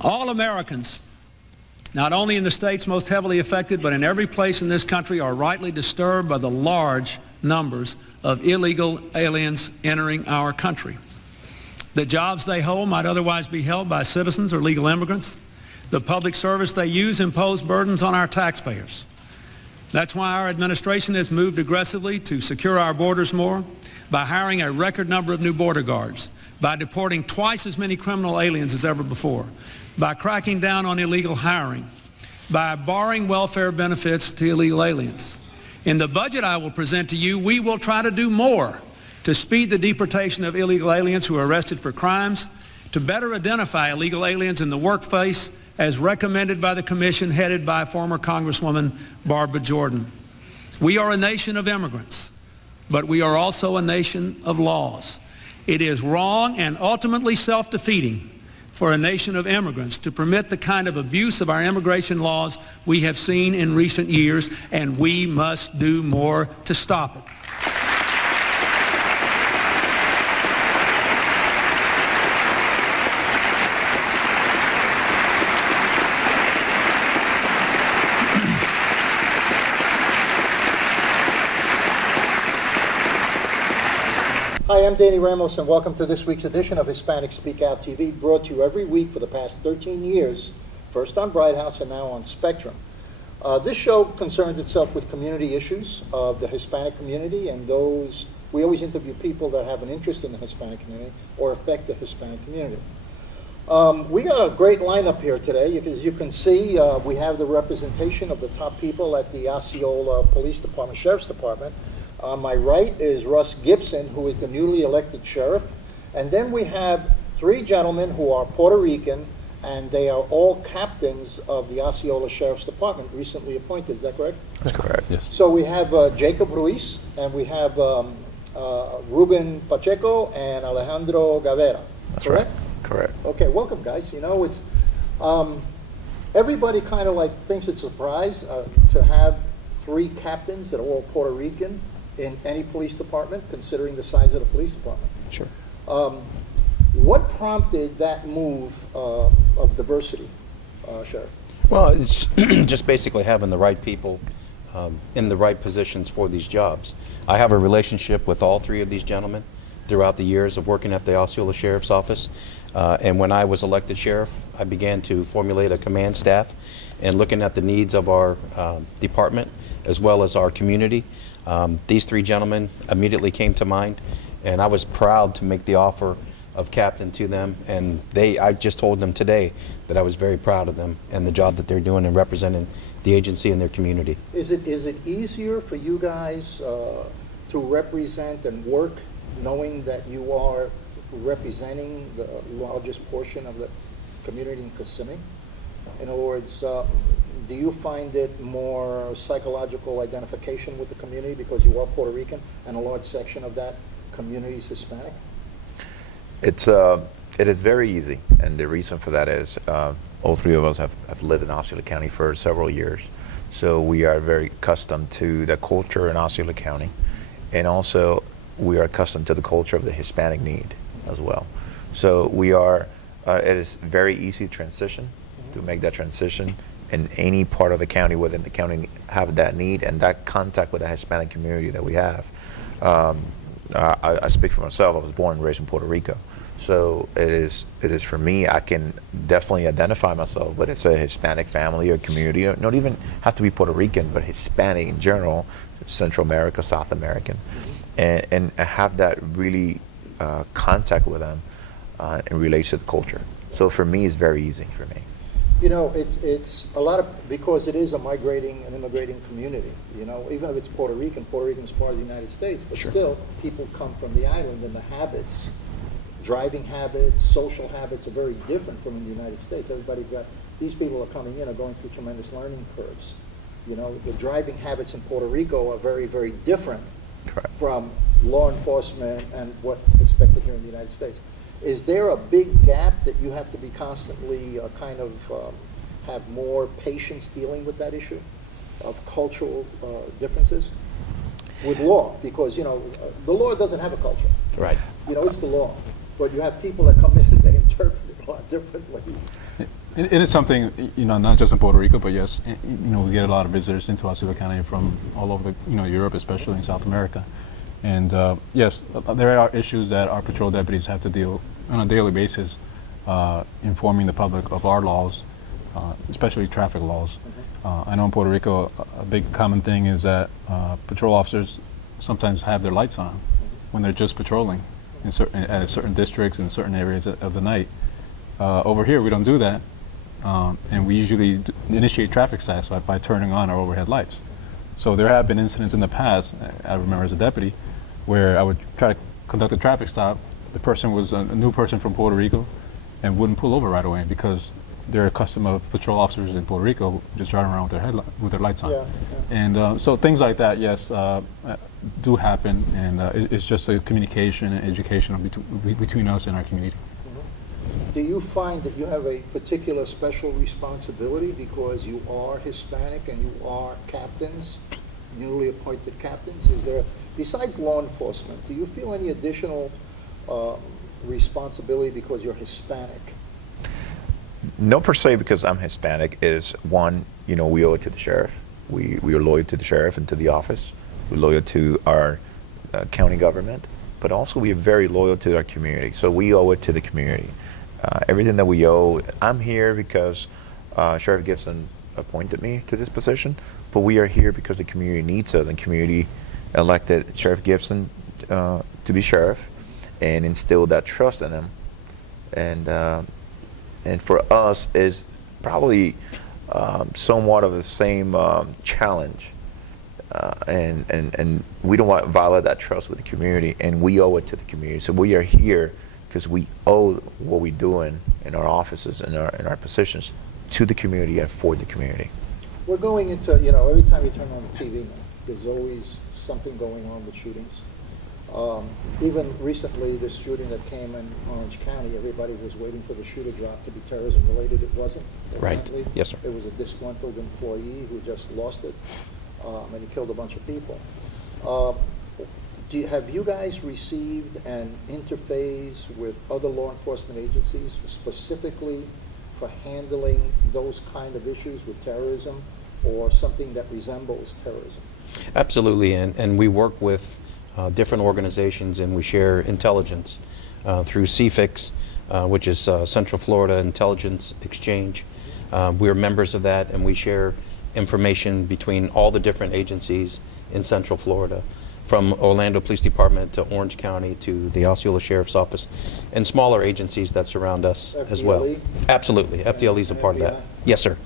All Americans, not only in the states most heavily affected, but in every place in this country, are rightly disturbed by the large numbers of illegal aliens entering our country. The jobs they hold might otherwise be held by citizens or legal immigrants. The public service they use impose burdens on our taxpayers. That's why our administration has moved aggressively to secure our borders more, by hiring a record number of new border guards, by deporting twice as many criminal aliens as ever before, by cracking down on illegal hiring, by barring welfare benefits to illegal aliens. In the budget I will present to you, we will try to do more to speed the deportation of illegal aliens who are arrested for crimes, to better identify illegal aliens in the workplace as recommended by the commission headed by former Congresswoman Barbara Jordan. We are a nation of immigrants, but we are also a nation of laws. It is wrong and ultimately self-defeating for a nation of immigrants to permit the kind of abuse of our immigration laws we have seen in recent years, and we must do more to stop it. Hi, I'm Danny Ramos, and welcome to this week's edition of Hispanic Speak Out TV, brought to you every week for the past 13 years, first on Bright House and now on Spectrum. This show concerns itself with community issues of the Hispanic community, and we always interview people that have an interest in the Hispanic community or affect the Hispanic community. We got a great lineup here today. As you can see, we have the representation of the top people at the Osceola Police Department, Sheriff's Department. On my right is Russ Gibson, who is the newly elected sheriff. And then we have three gentlemen who are Puerto Rican, and they are all captains of the Osceola Sheriff's Department, recently appointed. Is that correct? That's correct, yes. So we have Jacob Ruiz, and we have Ruben Pacheco and Alejandro Gavera. That's correct? right. Correct. Okay, welcome, guys. You know, it's everybody kind of like thinks it's a surprise to have three captains that are all Puerto Rican in any police department, considering the size of the police department. Sure. What prompted that move of diversity, Sheriff? Well, it's just basically having the right people in the right positions for these jobs. I have a relationship with all three of these gentlemen throughout the years of working at the Osceola Sheriff's Office. And when I was elected sheriff, I began to formulate a command staff and looking at the needs of our department as well as our community. These three gentlemen immediately came to mind, and I was proud to make the offer of captain to them, and I just told them today that I was very proud of them and the job that they're doing in representing the agency and their community. Is it easier for you guys to represent and work knowing that you are representing the largest portion of the community in Kissimmee? In other words, do you find it more psychological identification with the community because you are Puerto Rican and a large section of that community is Hispanic? It is very easy, and the reason for that is all three of us have lived in Osceola County for several years, so we are very accustomed to the culture in Osceola County, and also we are accustomed to the culture of the Hispanic need as well. So we are, it is very easy to transition, to make that transition in any part of the county within the county have that need and that contact with the Hispanic community that we have. I speak for myself. I was born and raised in Puerto Rico. So it is for me, I can definitely identify myself, but it's a Hispanic family or community, or not even have to be Puerto Rican, but Hispanic in general, Central America, South American, and have that really contact with them in relation to the culture. So for me, it's very easy for me. You know, it's a lot of, because it is a migrating and immigrating community, you know, even if it's Puerto Rican is part of the United States, but Sure. Still, people come from the island and the habits, driving habits, social habits are very different from in the United States. These people are coming in, are going through tremendous learning curves. You know, the driving habits in Puerto Rico are very, very different Correct. from law enforcement and what's expected here in the United States. Is there a big gap that you have to be constantly have more patience dealing with that issue of cultural differences with law? Because, you know, the law doesn't have a culture. Right. You know, it's the law. But you have people that come in and they interpret it a lot differently. It is something, not just in Puerto Rico, but yes, we get a lot of visitors into Osceola County from all over Europe, especially in South America. And yes, there are issues that our patrol deputies have to deal on a daily basis, informing the public of our laws, especially traffic laws. I know in Puerto Rico, a big common thing is that patrol officers sometimes have their lights on when they're just patrolling in certain districts and certain areas of the night. Over here, we don't do that, and we usually initiate traffic stops by turning on our overhead lights. So there have been incidents in the past, I remember as a deputy, where I would try to conduct a traffic stop. The person was a new person from Puerto Rico and wouldn't pull over right away because they're accustomed of patrol officers in Puerto Rico just driving around with their lights on. Yeah, And so things like that, yes, do happen, and it's just a communication and education between us and our community. Do you find that you have a particular special responsibility because you are Hispanic and you are captains, newly appointed captains? Is there, besides law enforcement, do you feel any additional responsibility because you're Hispanic? No, per se, because I'm Hispanic. It is one, we owe it to the sheriff. We are loyal to the sheriff and to the office. We're loyal to our county government, but also we are very loyal to our community. So we owe it to the community. Everything that we owe. I'm here because Sheriff Gibson appointed me to this position, but we are here because the community needs us, and the community elected Sheriff Gibson to be sheriff and instilled that trust in him. And for us is probably somewhat of the same challenge, and we don't want to violate that trust with the community, and we owe it to the community. So we are here because we owe what we're doing in our offices and in our positions to the community and for the community. We're going into, every time you turn on the TV now, there's always something going on with shootings. Even recently, the shooting that came in Orange County, everybody was waiting for the shoe to drop to be terrorism related. It wasn't. Right. Apparently. Yes, sir. It was a disgruntled employee who just lost it, and he killed a bunch of people. Have you guys received an interface with other law enforcement agencies specifically for handling those kind of issues with terrorism or something that resembles terrorism? Absolutely, and we work with different organizations, and we share intelligence through CFIX, which is Central Florida Intelligence Exchange. We are members of that, and we share information between all the different agencies in Central Florida, from Orlando Police Department to Orange County to the Osceola Sheriff's Office, and smaller agencies that surround us as well. FDLE? Absolutely, FDLE is a part of that. FBI? Yes, sir.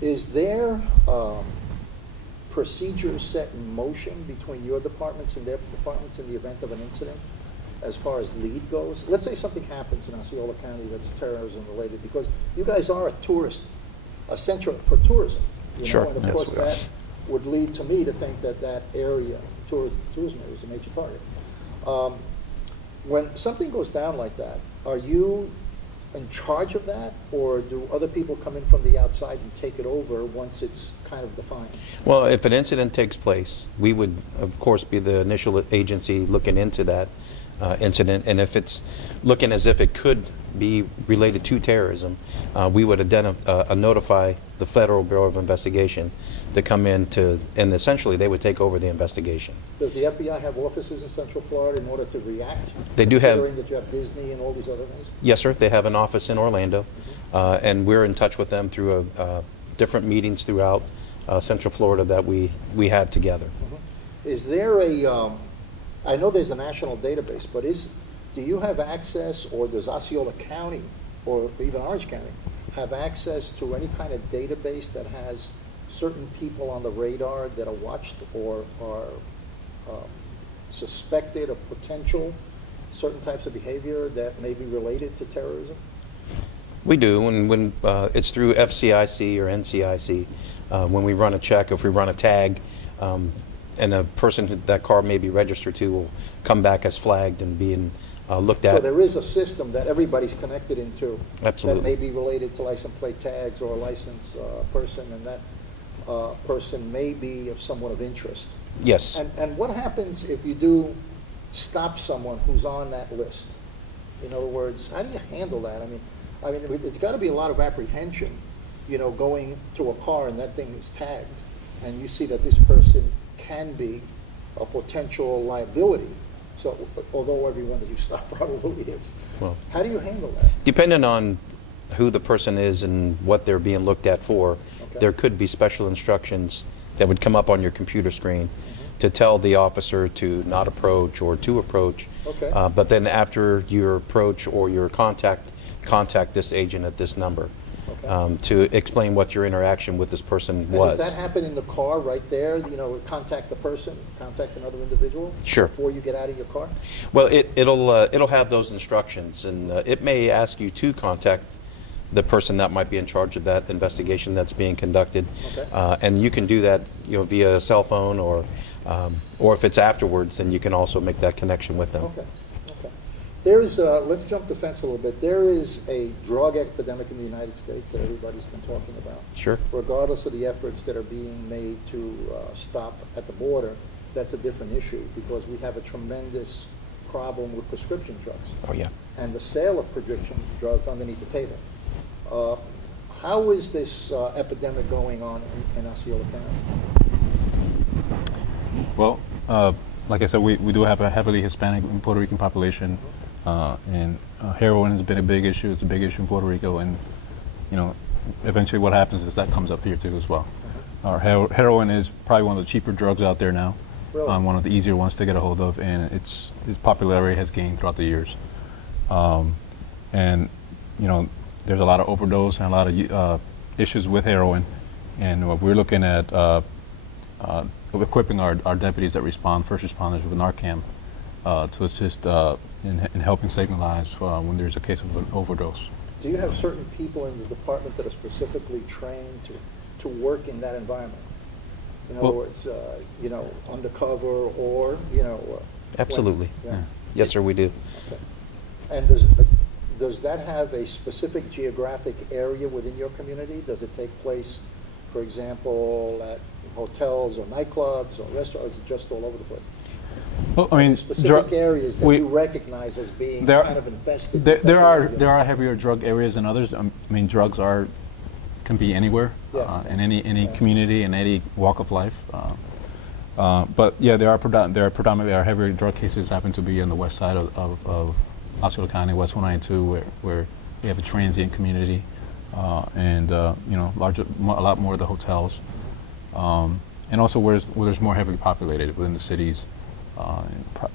Is there procedures set in motion between your departments and their departments in the event of an incident as far as lead goes? Let's say something happens in Osceola County that's terrorism related, because you guys are a center for tourism. Sure. And of Yes, course we are. that would lead to me to think that area, tourism area, is a major target. When something goes down like that, are you in charge of that, or do other people come in from the outside and take it over once it's kind of defined? Well, if an incident takes place, we would, of course, be the initial agency looking into that incident, and if it's looking as if it could be related to terrorism, we would notify the Federal Bureau of Investigation to come in and essentially they would take over the investigation. Does the FBI have offices in Central Florida in order to react? They do have- Considering that you have Disney and all these other things? Yes, sir. They have an office in Orlando, and we're in touch with them through different meetings throughout Central Florida that we have together. Is there I know there's a national database, but do you have access, or does Osceola County, or even Orange County, have access to any kind of database that has certain people on the radar that are watched or are suspected of potential certain types of behavior that may be related to terrorism? We do, and when it's through FCIC or NCIC, when we run a check, if we run a tag, and a person that car may be registered to will come back as flagged and being looked at. So there is a system that everybody's connected into. Absolutely. That may be related to license plate tags or a licensed person, and that person may be of somewhat of interest. Yes. And what happens if you do stop someone who's on that list? In other words, how do you handle that? I mean, I mean, it's got to be a lot of apprehension, you know, going to a car and that thing is tagged, and you see that this person can be a potential liability. So, although everyone that you stop probably is. Well, How do you handle that? depending on who the person is and what they're being looked at for, Okay. there could be special instructions that would come up on your computer screen to tell the officer to not approach or to approach. Okay. But then after your approach or your contact this agent at this number Okay. to explain what your interaction with this person And was. does that happen in the car right there? You know, contact the person, contact another individual? Sure. Before you get out of your car? Well, it'll have those instructions, and it may ask you to contact the person that might be in charge of that investigation that's being conducted. Okay. And you can do that, you know, via a cell phone, or if it's afterwards, then you can also make that connection with them. Okay, okay. There is, let's jump the fence a little bit. There is a drug epidemic in the United States that everybody's been talking about. Sure. Regardless of the efforts that are being made to stop at the border, that's a different issue because we have a tremendous problem with prescription drugs Oh, yeah. and the sale of prescription drugs underneath the table. How is this epidemic going on in Osceola County? Well, like I said, we do have a heavily Hispanic and Puerto Rican population, and heroin has been a big issue. It's a big issue in Puerto Rico, and you know, eventually what happens is that comes up here too as well. Our heroin is probably one of the cheaper drugs out there now, Really? one of the easier ones to get a hold of, and its popularity has gained throughout the years. And you know, there's a lot of overdose and a lot of issues with heroin, and we're looking at equipping our deputies that respond, first responders, with Narcan to assist in helping saving lives when there's a case of an overdose. Do you have certain people in the department that are specifically trained to work in that environment? In other Well- words, you know, undercover or, you know... Absolutely. Yeah. Yes, sir, we do. Okay. And does that have a specific geographic area within your community? Does it take place, for example, at hotels or nightclubs or restaurants, or is it just all over the place? Well, I mean, Specific areas that we- you recognize as being there- kind of infested? there, with there that are area? there are heavier drug areas than others. I mean, drugs can be anywhere Yeah. in any Yeah. community, in any walk of life. But yeah, there are predominantly our heavier drug cases happen to be on the west side of Osceola County, West 192, where we have a transient community, and you know, a lot more of the hotels, and also where there's more heavily populated within the cities,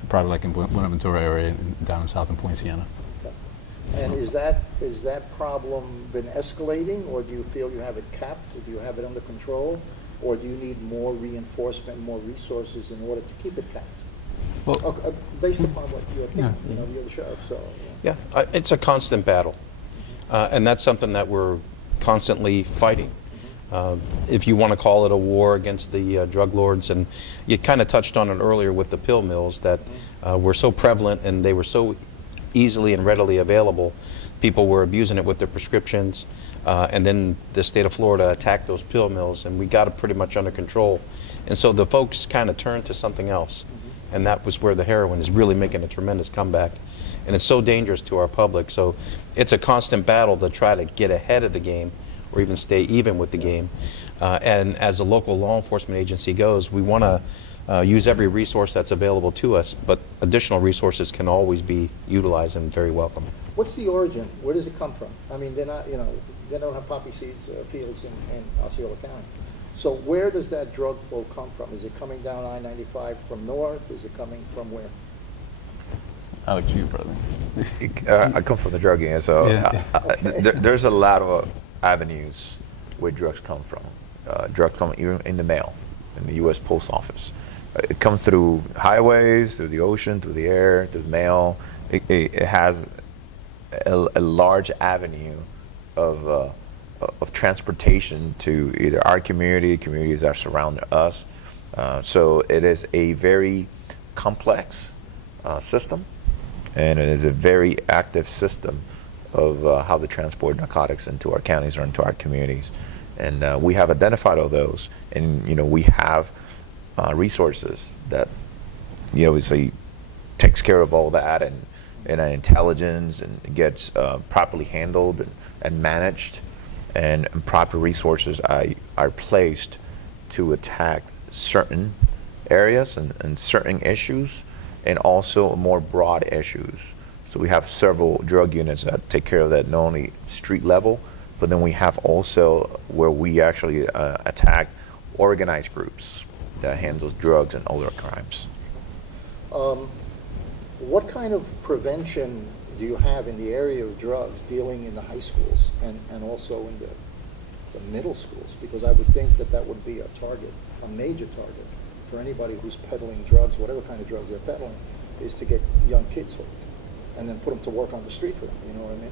probably like in Buenaventura area and down south in Point Siena. And is that problem been escalating, or do you feel you have it capped? Do you have it under control, or do you need more reinforcement, more resources in order to keep it capped? Well, Based upon what you're thinking, Yeah. you know, you're the sheriff, so. Yeah, it's a constant battle, and that's something that we're constantly fighting. If you want to call it a war against the drug lords, and you kind of touched on it earlier with the pill mills that were so prevalent and they were so easily and readily available. People were abusing it with their prescriptions, and then the state of Florida attacked those pill mills, and we got it pretty much under control. And so the folks kind of turned to something else, and that was where the heroin is really making a tremendous comeback. And it's so dangerous to our public. So it's a constant battle to try to get ahead of the game or even stay even with the game. And as a local law enforcement agency goes, we want to use every resource that's available to us, but additional resources can always be utilized and very welcome. What's the origin? Where does it come from? I mean, they're not, you know, they don't have poppy seeds fields in Osceola County. So where does that drug flow come from? Is it coming down I-95 from north? Is it coming from where? Alex, you brother. I come from the drug game, so Yeah. there's a lot of avenues where drugs come from. Drugs come even in the mail, in the U.S. Post Office. It comes through highways, through the ocean, through the air, through the mail. It has a large avenue of transportation to either our community, communities that surround us. So it is a very complex system, and it is a very active system of how to transport narcotics into our counties or into our communities. And we have identified all those, and you know, we have resources that, you know, so takes care of all that, and and intelligence and gets properly handled and managed, and proper resources are placed to attack certain areas and certain issues, and also more broad issues. So we have several drug units that take care of that, not only street level, but then we have also where we actually attack organized groups that handles drugs and other crimes. What kind of prevention do you have in the area of drugs dealing in the high schools and also in the middle schools? Because I would think that that would be a target, a major target for anybody who's peddling drugs, whatever kind of drugs they're peddling, is to get young kids hooked and then put them to work on the street for them, you know what I mean?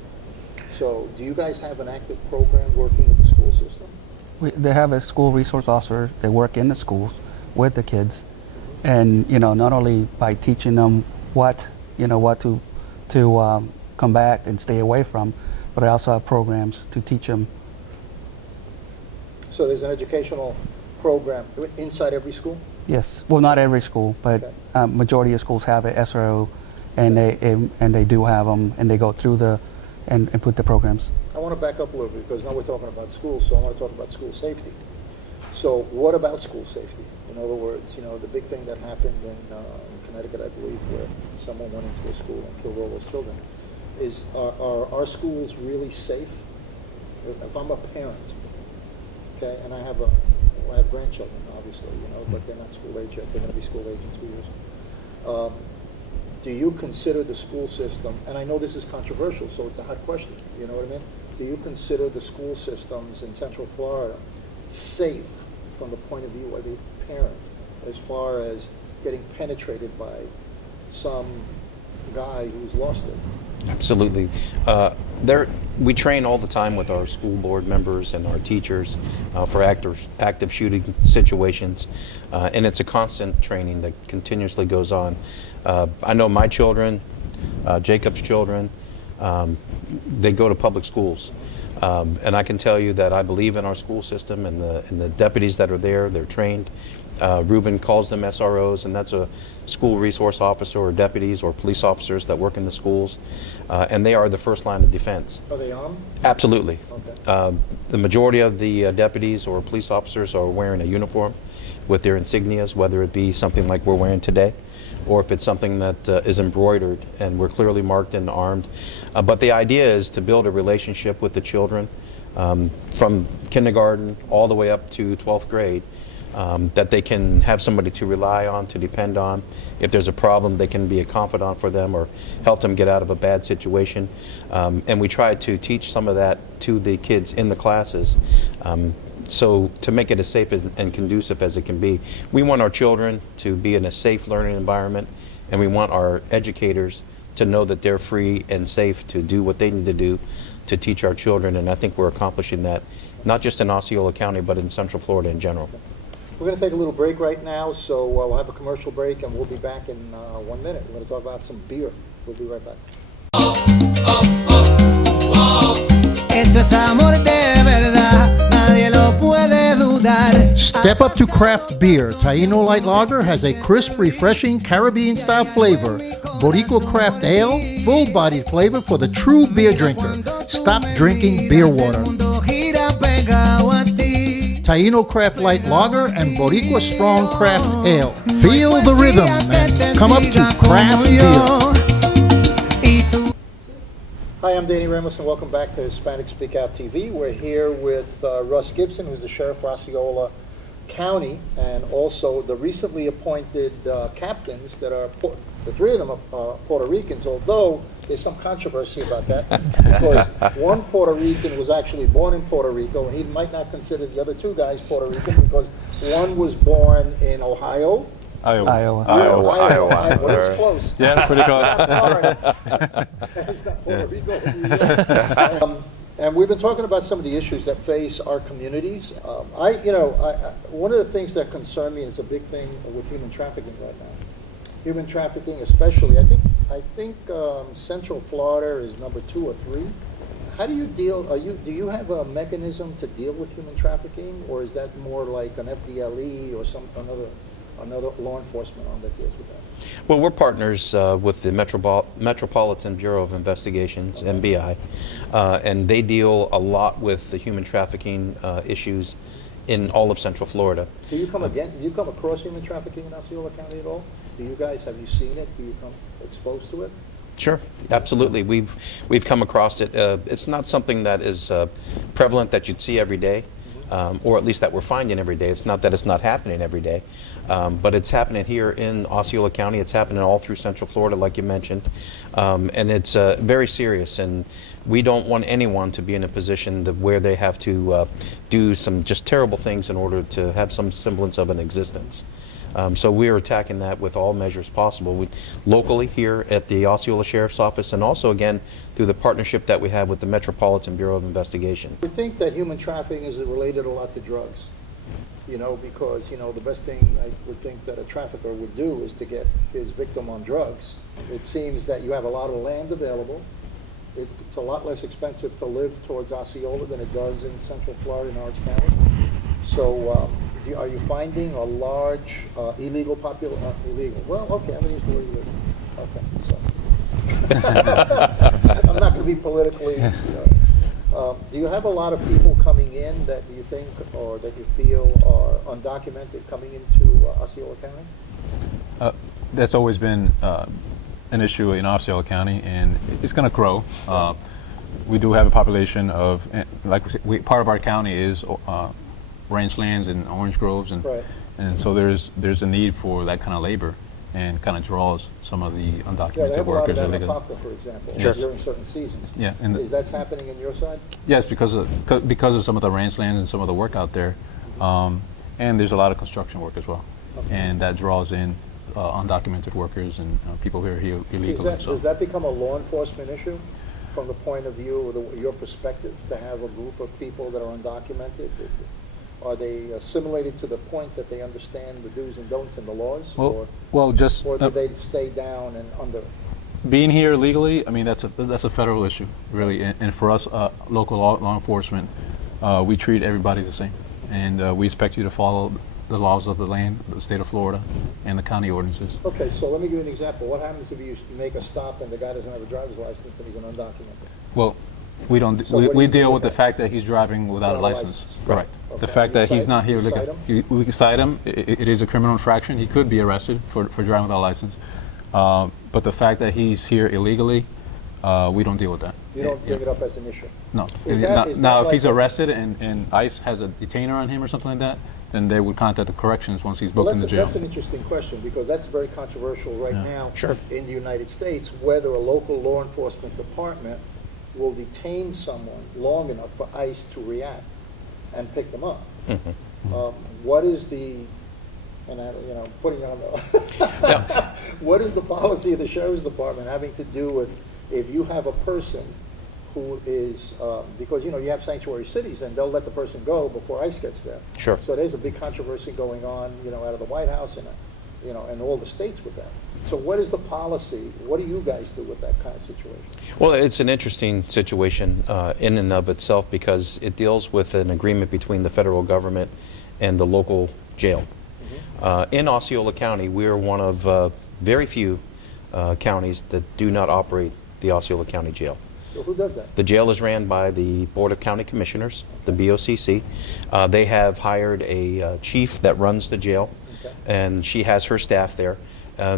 So do you guys have an active program working with the school system? They have a school resource officer. They work in the schools with the kids, and not only by teaching them what to combat and stay away from, but I also have programs to teach them. So there's an educational program inside every school? Yes, well, not every school, but Okay. Majority of schools have an SRO, and they do have them, and they go through and put the programs. I want to back up a little bit because now we're talking about schools, so I want to talk about school safety. So what about school safety? In other words, the big thing that happened in Connecticut, I believe, where someone went into a school and killed all those children, is are our schools really safe? If I'm a parent, okay, and I have grandchildren, obviously, but they're not school age yet. They're going to be school age in 2 years. Do you consider the school system, and I know this is controversial, so it's a hot question, you know what I mean? Do you consider the school systems in Central Florida safe from the point of view of the parent as far as getting penetrated by some guy who's lost it? Absolutely. We train all the time with our school board members and our teachers for active shooting situations, and it's a constant training that continuously goes on. I know my children, Jacob's children, they go to public schools, and I can tell you that I believe in our school system and the deputies that are there. They're trained. Ruben calls them SROs, and that's a school resource officer or deputies or police officers that work in the schools, and they are the first line of defense. Are they armed? Absolutely. Okay. The majority of the deputies or police officers are wearing a uniform with their insignias, whether it be something like we're wearing today, or if it's something that is embroidered and we're clearly marked and armed. But the idea is to build a relationship with the children from kindergarten all the way up to 12th grade, that they can have somebody to rely on, to depend on. If there's a problem, they can be a confidant for them or help them get out of a bad situation. And we try to teach some of that to the kids in the classes. So to make it as safe and conducive as it can be. We want our children to be in a safe learning environment, and we want our educators to know that they're free and safe to do what they need to do to teach our children, and I think we're accomplishing that, not just in Osceola County, but in Central Florida in general. We're going to take a little break right now, so we'll have a commercial break, and we'll be back in 1 minute. We're going to talk about some beer. We'll be right back. Esto es amor de verdad, nadie lo puede dudar. Step up to craft beer. Taino Light Lager has a crisp, refreshing Caribbean-style flavor. Boricua Craft Ale, full-bodied flavor for the true beer drinker. Stop drinking beer water. Taino Craft Light Lager and Boricua Strong Craft Ale. Feel the rhythm and come up to craft beer. Hi, I'm Danny Ramos, and welcome back to Hispanic Speak Out TV. We're here with Russ Gibson, who's the sheriff for Osceola County, and also the recently appointed captains that are, the three of them are Puerto Ricans, although there's some controversy about that, because one Puerto Rican was actually born in Puerto Rico, and he might not consider the other two guys Puerto Rican, because one was born in Ohio. Iowa. Well, it's close. Yeah, it's pretty close. Not Florida. It's not Puerto Rico. And we've been talking about some of the issues that face our communities. One of the things that concern me is a big thing with human trafficking right now. Human trafficking, especially, I think Central Florida is number 2 or 3. How do you deal? Do you have a mechanism to deal with human trafficking, or is that more like an FDLE or another law enforcement arm that deals with that? Well, we're partners with the Metropolitan Bureau of Investigations, MBI, and they deal a lot with the human trafficking issues in all of Central Florida. Do you come across human trafficking in Osceola County at all? Have you seen it? Do you come exposed to it? Sure, absolutely. We've come across it. It's not something that is prevalent that you'd see every day, or at least that we're finding every day. It's not that it's not happening every day, but it's happening here in Osceola County. It's happening all through Central Florida, like you mentioned, and it's very serious. And we don't want anyone to be in a position where they have to do some just terrible things in order to have some semblance of an existence. So we are attacking that with all measures possible, locally here at the Osceola Sheriff's Office, and also, again, through the partnership that we have with the Metropolitan Bureau of Investigation. I think that human trafficking is related a lot to drugs, because, the best thing I would think that a trafficker would do is to get his victim on drugs. It seems that you have a lot of land available. It's a lot less expensive to live towards Osceola than it does in Central Florida and Orange County. So, are you finding a large illegal population? Illegal. Well, okay, I'm going to use the word illegal. Okay, so I'm not going to be politically. Do you have a lot of people coming in that you think or that you feel are undocumented coming into Osceola County? That's always been an issue in Osceola County, and it's going to grow. We do have a population of, like part of our county is ranchlands and orange groves, and so there's a need for that kind of labor, and kind of draws some of the undocumented they have workers. A lot of that in Apopka, for example, during certain seasons. Yeah, is that happening in your side? Yes, because of some of the ranchlands and some of the work out there, and there's a lot of construction work as well, and that draws in undocumented workers and people who are here illegally. Does that become a law enforcement issue from the point of view of your perspective, to have a group of people that are undocumented? Are they assimilated to the point that they understand the do's and don'ts and the laws, or do they stay down and under? Being here legally, I mean, that's a federal issue, really, and for us, local law enforcement, we treat everybody the same, and we expect you to follow the laws of the land, the state of Florida, and the county ordinances. Okay, so let me give you an example. What happens if you make a stop and the guy doesn't have a driver's license and he's an undocumented? Well, we don't. So we deal with the fact that he's driving without a license. Correct. Okay. The fact that he's not here. We can cite him. It is a criminal infraction. He could be arrested for driving without a license. But the fact that he's here illegally, we don't deal with that. You don't bring it up as an issue? No. Now, if he's arrested and ICE has a detainer on him or something like that, then they would contact the corrections once he's booked in the jail. That's an interesting question, because that's very controversial right now in the United States, whether a local law enforcement department will detain someone long enough for ICE to react and pick them up. What is the, and putting on the, what is the policy of the Sheriff's Department having to do with if you have a person who is, because you have sanctuary cities and they'll let the person go before ICE gets there. Sure. So there's a big controversy going on, out of the White House and, and all the states with that. So what is the policy? What do you guys do with that kind of situation? Well, it's an interesting situation in and of itself, because it deals with an agreement between the federal government and the local jail. In Osceola County, we are one of very few counties that do not operate the Osceola County Jail. So who does that? The jail is ran by the Board of County Commissioners, the BOCC. They have hired a chief that runs the jail, and she has her staff there.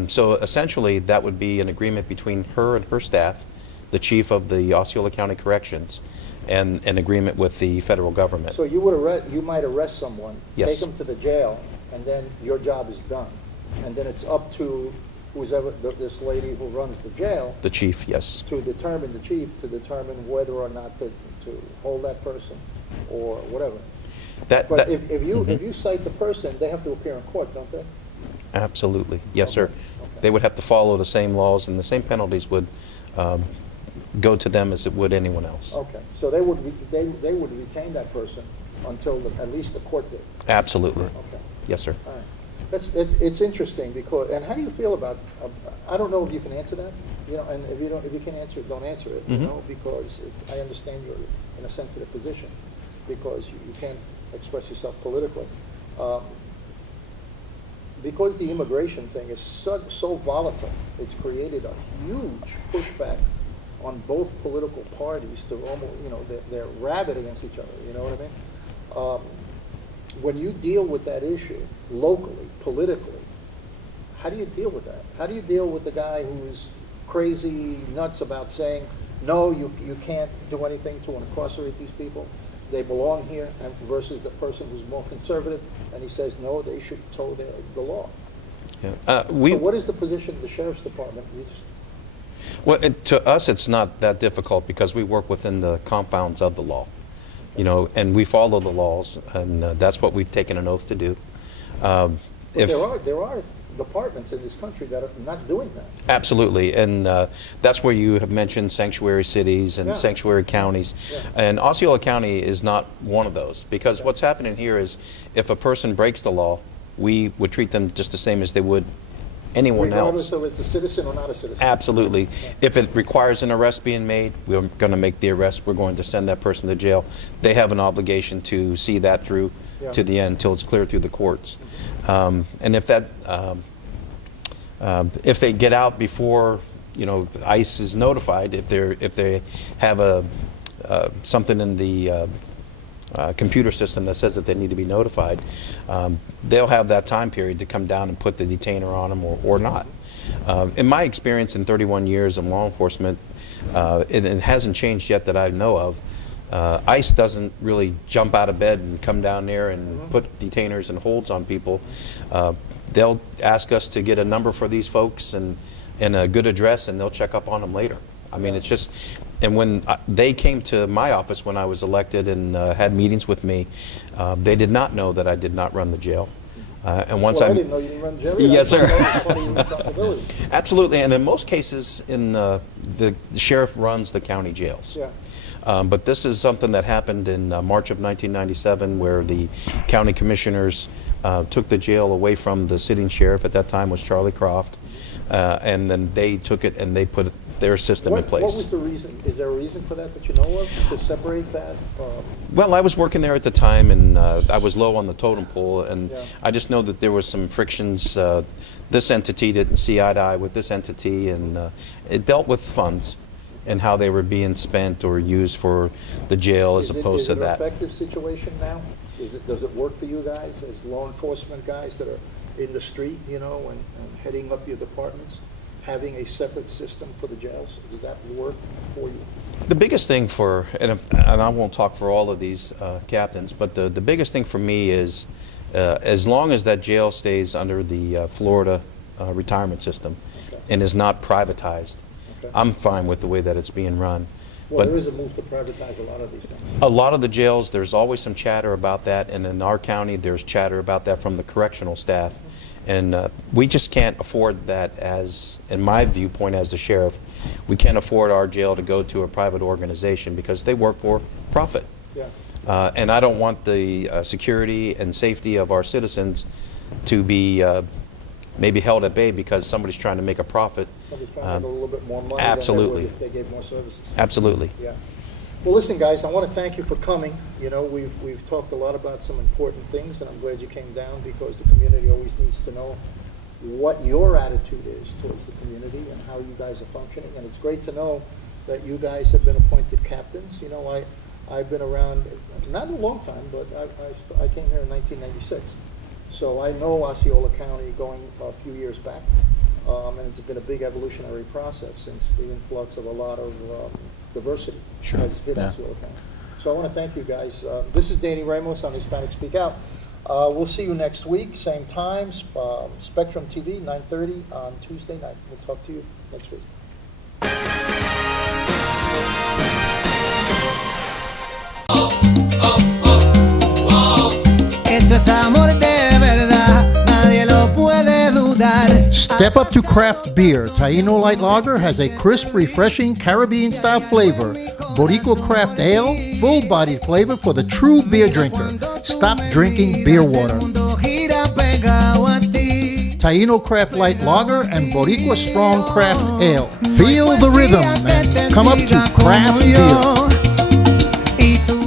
So essentially, that would be an agreement between her and her staff, the chief of the Osceola County Corrections, and an agreement with the federal government. So you might arrest someone, take them to the jail, and then your job is done. And then it's up to who's ever this lady who runs the jail. The chief, yes. To determine whether or not to hold that person or whatever. But if you cite the person, they have to appear in court, don't they? Absolutely, yes, sir. They would have to follow the same laws, and the same penalties would go to them as it would anyone else. Okay, so they would retain that person until at least the court did. Absolutely. Okay. Yes, sir. All right. It's interesting because, and how do you feel about? I don't know if you can answer that, and if you can't answer it, don't answer it, because I understand you're in a sensitive position because you can't express yourself politically. because the immigration thing is so volatile, it's created a huge pushback on both political parties to almost, they're rabid against each other, you know what I mean? When you deal with that issue locally, politically, how do you deal with that? How do you deal with the guy who's crazy, nuts about saying, no, you can't do anything to incarcerate these people, they belong here, and versus the person who's more conservative, and he says, no, they should toe the law. Yeah. So what is the position of the Sheriff's Department? Well, to us, it's not that difficult because we work within the confines of the law, and we follow the laws, and that's what we've taken an oath to do. But there are departments in this country that are not doing that. Absolutely, and that's where you have mentioned sanctuary cities and sanctuary counties, and Osceola County is not one of those, because what's happening here is if a person breaks the law, we would treat them just the same as they would anyone Regardless else. of if it's a citizen or not a citizen. Absolutely. If it requires an arrest being made, we're going to make the arrest. We're going to send that person to jail. They have an obligation to see that through to the end until it's clear through the courts. And if that, if they get out before, ICE is notified, if they have something in the computer system that says that they need to be notified, they'll have that time period to come down and put the detainer on them or not. In my experience in 31 years in law enforcement, it hasn't changed yet that I know of. ICE doesn't really jump out of bed and come down there and put detainers and holds on people. They'll ask us to get a number for these folks and a good address, and they'll check up on them later. I mean, it's just, and when they came to my office when I was elected and had meetings with me, they did not know that I did not run the jail. And once I didn't know you didn't run jail. Yes, sir. Responsibility. Absolutely, and in most cases, the sheriff runs the county jails. Yeah. But this is something that happened in March of 1997, where the county commissioners took the jail away from the sitting sheriff. At that time was Charlie Croft, and then they took it and they put their system in place. What was the reason? Is there a reason for that you know of, to separate that? Well, I was working there at the time, and I was low on the totem pole, and I just know that there was some frictions. This entity didn't see eye to eye with this entity, and it dealt with funds and how they were being spent or used for the jail as opposed to that. Is it an effective situation now? Does it work for you guys as law enforcement guys that are in the street, and heading up your departments, having a separate system for the jails? Does that work for you? The biggest thing and I won't talk for all of these captains, but the biggest thing for me is as long as that jail stays under the Florida retirement system and is not privatized, I'm fine with the way that it's being run. Well, but there is a move to privatize a lot of these things. A lot of the jails, there's always some chatter about that, and in our county, there's chatter about that from the correctional staff. And we just can't afford that as, in my viewpoint as the sheriff, we can't afford our jail to go to a private organization because they work for profit. Yeah. And I don't want the security and safety of our citizens to be maybe held at bay because somebody's trying to make a profit. Somebody's trying to make a little bit more money absolutely. than they would if they gave more services. Absolutely. Yeah. Well, listen, guys, I want to thank you for coming. We've talked a lot about some important things, and I'm glad you came down because the community always needs to know what your attitude is towards the community and how you guys are functioning. And it's great to know that you guys have been appointed captains. I've been around, not a long time, but I came here in 1996. So I know Osceola County going a few years back, and it's been a big evolutionary process since the influx of a lot of diversity has hit Osceola County. So I want to thank you guys. This is Danny Ramos on Hispanic Speak Out. We'll see you next week, same times, Spectrum TV, 9:30 on Tuesday night. We'll talk to you next week. Esto es amor de verdad, nadie lo puede dudar. Step up to craft beer. Taino Light Lager has a crisp, refreshing Caribbean-style flavor. Boricua Craft Ale, full-bodied flavor for the true beer drinker. Stop drinking beer water. Taino Craft Light Lager and Boricua Strong Craft Ale. Feel the rhythm and come up to craft beer.